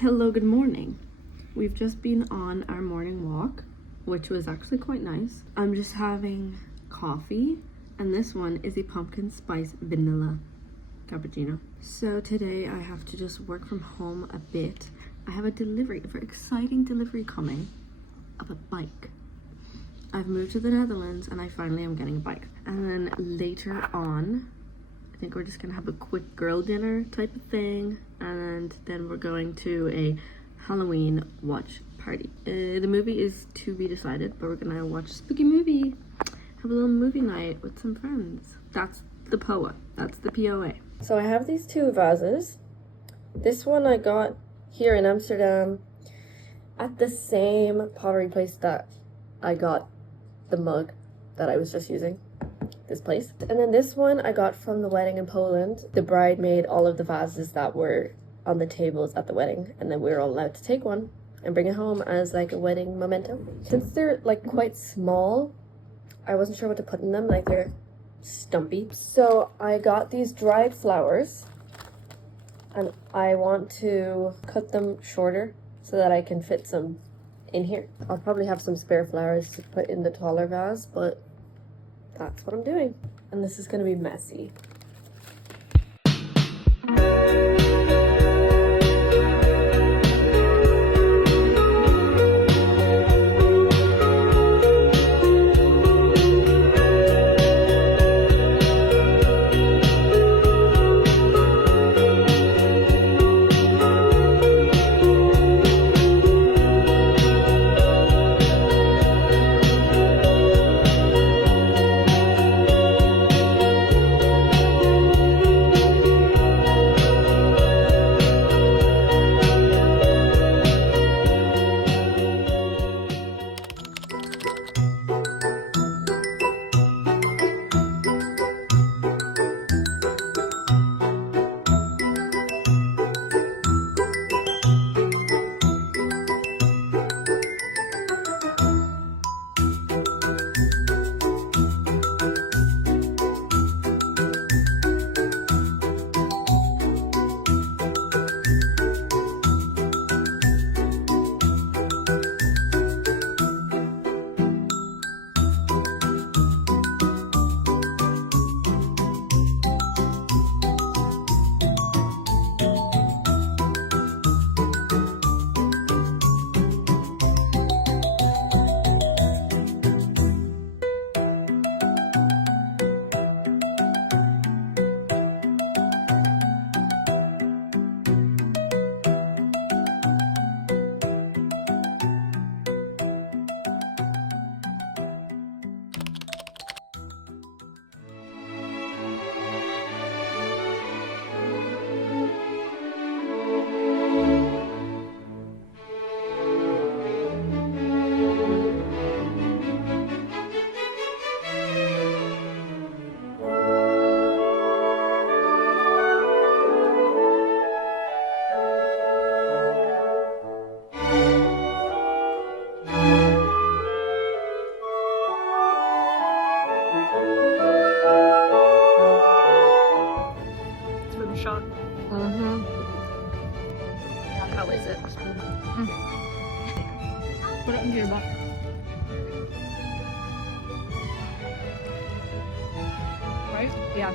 Hello, good morning. We've just been on our morning walk, which was actually quite nice. I'm just having coffee, and this one is a pumpkin spice vanilla cappuccino. So today I have to just work from home a bit. I have a very exciting delivery coming of a bike. I've moved to the Netherlands and I finally am getting a bike. And then later on, I think we're just gonna have a quick girl dinner type of thing, and then we're going to a Halloween watch party. The movie is to be decided, but we're gonna watch a spooky movie, have a little movie night with some friends. That's the POA. That's the POA. So I have these two vases. This one I got here in Amsterdam at the same pottery place that I got the mug that I was just using. This place. And then this one I got from the wedding in Poland. The bride made all of the vases that were on the tables at the wedding, and then we were all allowed to take one and bring it home as like a wedding memento. Since they're like quite small, I wasn't sure what to put in them, like they're stumpy. So I got these dried flowers and I want to cut them shorter so that I can fit some in here. I'll probably have some spare flowers to put in the taller vase, but that's what I'm doing. And this is gonna be messy. How is it? Put it into your butt. Right? Yeah.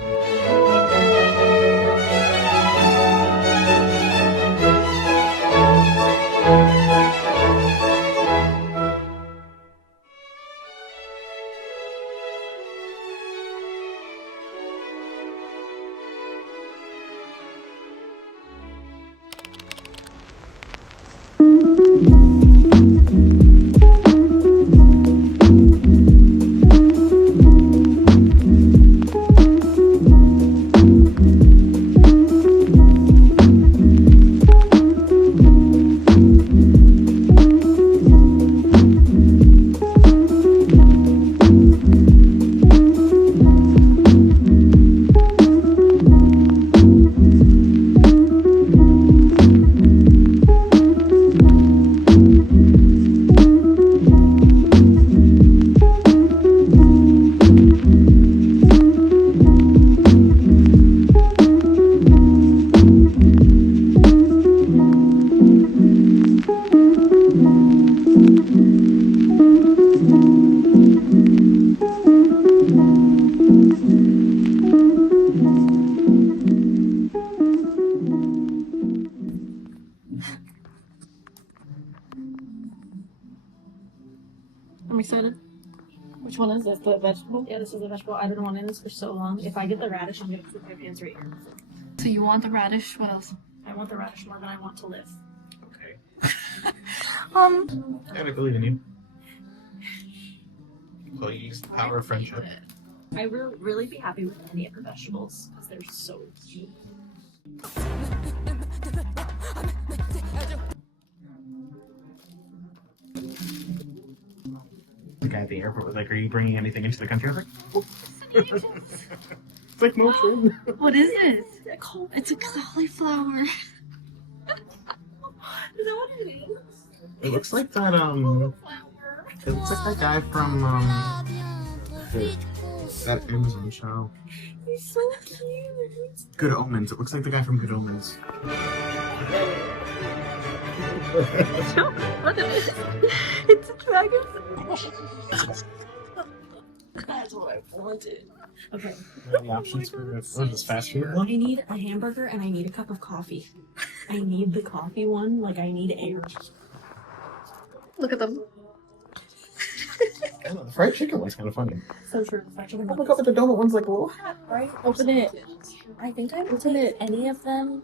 Which one is this? The vegetable? Yeah, this is the vegetable. I've been wanting this for so long. If I get the radish, I'm gonna put my pants right here. So you want the radish? What else? I want the radish more than I want to live. Okay. And I believe in you. Please, the power of friendship. I will really be happy with any of the vegetables because they're so cute. The guy at the airport was like, "Are you bringing anything into the country?" I was like, "It's like Mocha." What is this? It's a cauliflower. Is that what it is? It looks like that. It looks like that guy from that Amazon show. He's so cute. Good Omens. It looks like the guy from Good Omens. What it is? It's a dragon. That's what I wanted. Okay. The options for this fast food I one. need a hamburger and I need a cup of coffee. I need the coffee one, like I need air. Look at them. I don't know, the fried chicken one's kind of funny. So true. Fried chicken Oh my god, but the donut one's like, whoa. Right? Open it. I think I would take any of them.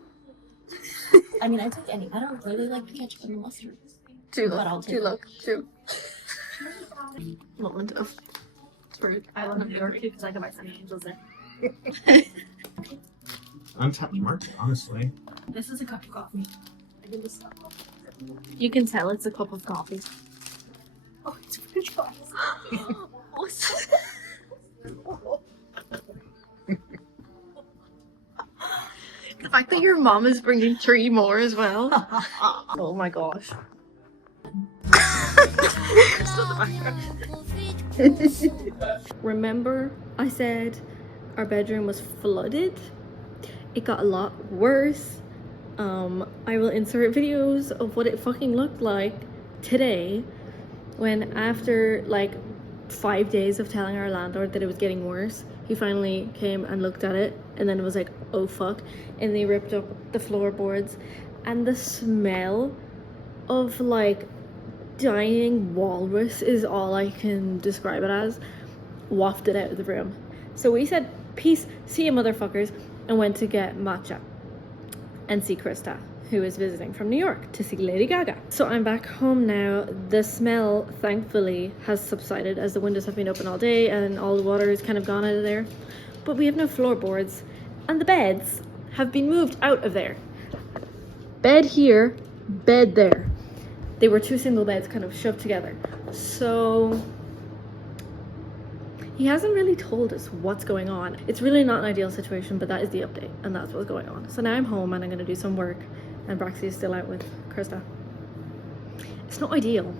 I mean, I take any. I don't really like the ketchup and the mustard. But I'll take Two. Moment of spirit. I love New York because I can buy Sunny Angels there. Untapped market, honestly. This is a cup of coffee. I can just stop. You can tell it's a cup of coffee. Oh, it's French fries. What's the fact that your mom is bringing 3 more as well? Oh my gosh. Remember I said our bedroom was flooded? It got a lot worse. I will insert videos of what it fucking looked like today when after like 5 days of telling our landlord that it was getting worse, he finally came and looked at it and then it was like, oh fuck, and they ripped up the floorboards and the smell of like dying walrus is all I can describe it as, wafted out of the room. So we said peace, see you motherfuckers, and went to get matcha and see Krista, who is visiting from New York to see Lady Gaga. So I'm back home now. The smell thankfully has subsided as the windows have been open all day and all the water is kind of gone out of there, but we have no floorboards and the beds have been moved out of there. Bed here, bed there. They were 2 single beds kind of shoved together. So he hasn't really told us what's going on. It's really not an ideal situation, but that is the update and that's what's going on. So now I'm home and I'm gonna do some work and Braxy is still out with Krista. It's not ideal.